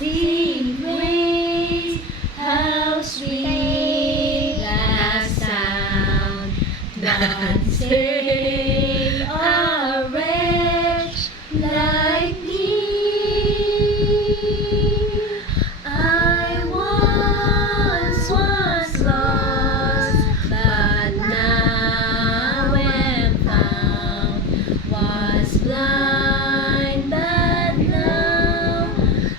Amazing grace, how sweet the sound that saved a wretch like me. I once was lost, but now am found. Was blind, but now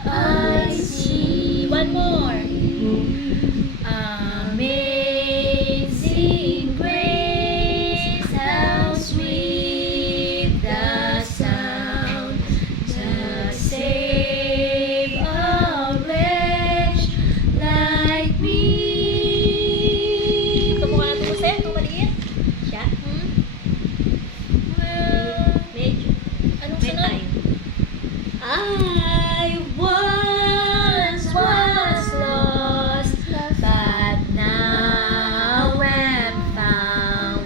I see. One more. Amazing grace, how sweet the sound to save a wretch like me. Kamukha na ito, Seth? Ito maliit? Siya? Well, medyo. Anong sunod? I once was lost, but now am found.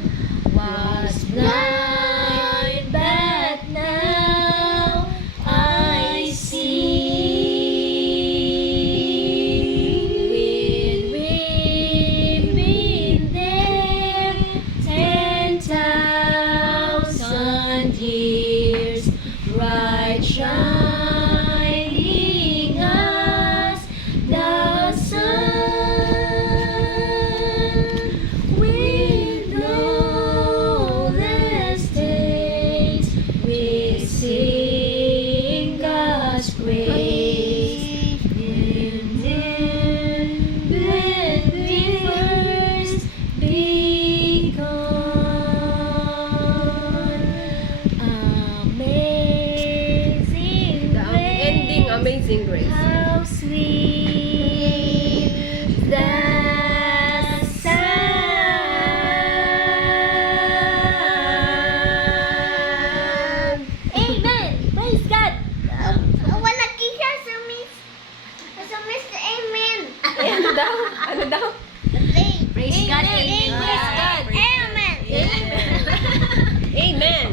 Was blind, but now I see. When we've been there 10,000 years, bright shining as the sun, with no less days we sing God's praise. And then when we first begun, amazing Ending grace, Amazing Grace. how sweet the sound. Amen! Praise God! Wala kisya sa Mr. Amen. Ano daw? Ano daw? Praise God! Amen. Praise God! Amen. Amen!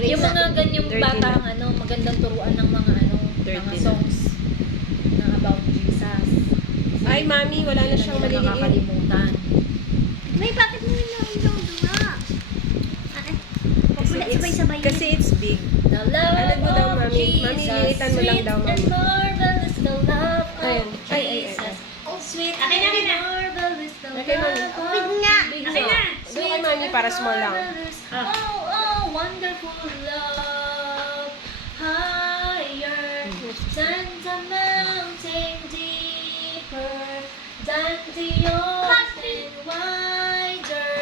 Yung mga ganyang 13 batang magandang turuan ng mga mga 13 songs na about Jesus. Ay, mami, wala na siyang Hindi na maliliit. nakakalimutan. May bakit mo yung duma? Kasi it's big. The love Ano mo daw, of mami? Jesus, Mami, lilitan mo lang sweet daw, mami. and marvelous the love Ayun. of Ay, Jesus. Sweet Akin na, akin na. and marvelous the Okay, mami. love Big of nga. Big Akin song. na. Doon kay mami para small lang. Marvelous. Ah. Oh, wonderful love. Higher than the mountain, deeper than the ocean, wider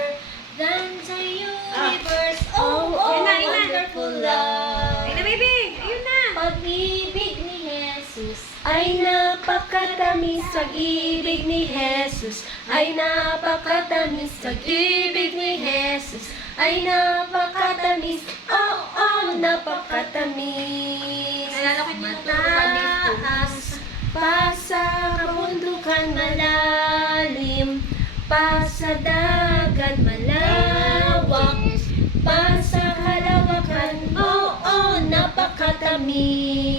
than the universe. Oh, Ayun na, ayun na. wonderful love. Ayun na, baby. Ayun na. Pag-ibig ni Jesus ay napakatamis. Pag-ibig ni Jesus ay napakatamis. Pag-ibig ni Jesus ay napakatamis. Oh, napakatamis. Mataas pa sa kabundukan malalim, pa sa dagat malawak, pa sa kalawakan. Oh, napakatamis.